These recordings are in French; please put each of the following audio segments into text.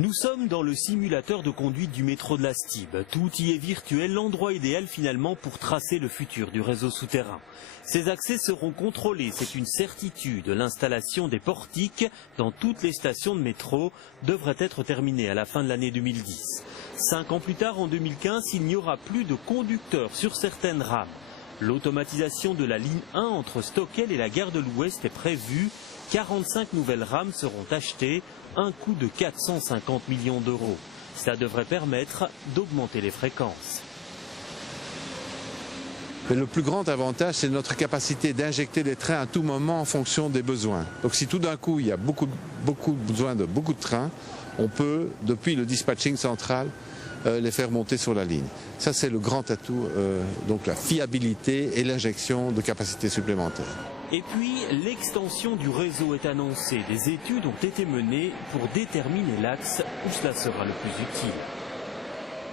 Nous sommes dans le simulateur de conduite du métro de la Stib. Tout y est virtuel, l'endroit idéal finalement pour tracer le futur du réseau souterrain. Ces accès seront contrôlés, c'est une certitude. L'installation des portiques dans toutes les stations de métro devrait être terminée à la fin de l'année 2010. 5 ans plus tard, en 2015, il n'y aura plus de conducteurs sur certaines rames. L'automatisation de la ligne 1 entre Stockel et la gare de l'Ouest est prévue. 45 nouvelles rames seront achetées, un coût de 450 millions d'euros. Cela devrait permettre d'augmenter les fréquences. Mais le plus grand avantage, c'est notre capacité d'injecter les trains à tout moment en fonction des besoins. Donc si tout d'un coup il y a beaucoup besoin de beaucoup de trains, on peut, depuis le dispatching central, les faire monter sur la ligne. Ça, c'est le grand atout, donc la fiabilité et l'injection de capacités supplémentaires. Et puis, l'extension du réseau est annoncée. Des études ont été menées pour déterminer l'axe où cela sera le plus utile.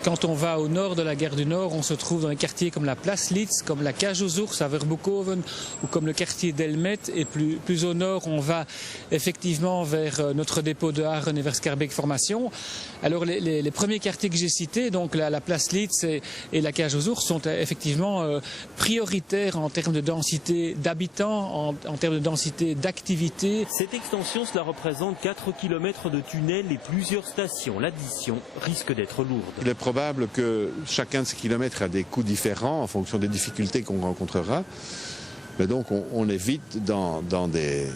Quand on va au nord de la gare du Nord, on se trouve dans des quartiers comme la Place Litz, comme la Cage aux Ours à Verboeckhoven ou comme le quartier d'Elmet. Et plus au nord, on va effectivement vers notre dépôt de Haren et vers Schaerbeek Formation. Alors les premiers quartiers que j'ai cités, donc la Place Litz et la Cage aux Ours, sont effectivement prioritaires en termes de densité d'habitants, en termes de densité d'activités. Cette extension, cela représente 4 km de tunnels et plusieurs stations. L'addition risque d'être lourde. Il est probable que chacun de ces kilomètres a des coûts différents en fonction des difficultés qu'on rencontrera. Mais donc on est vite dans des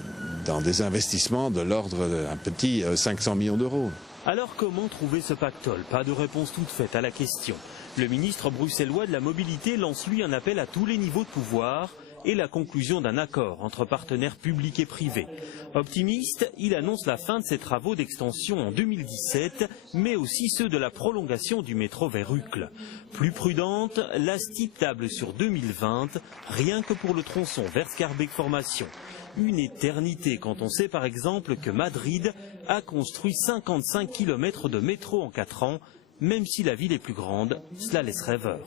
investissements de l'ordre d'un petit 500 millions d'euros. Alors comment trouver ce pactole? Pas de réponse toute faite à la question. Le ministre bruxellois de la Mobilité lance lui un appel à tous les niveaux de pouvoir et la conclusion d'un accord entre partenaires publics et privés. Optimiste, il annonce la fin de ses travaux d'extension en 2017, mais aussi ceux de la prolongation du métro vers Uccle. Plus prudente, la Stib table sur 2020, rien que pour le tronçon vers Schaerbeek Formation. Une éternité quand on sait par exemple que Madrid a construit 55 km de métro en 4 ans, même si la ville est plus grande, cela laisse rêveur.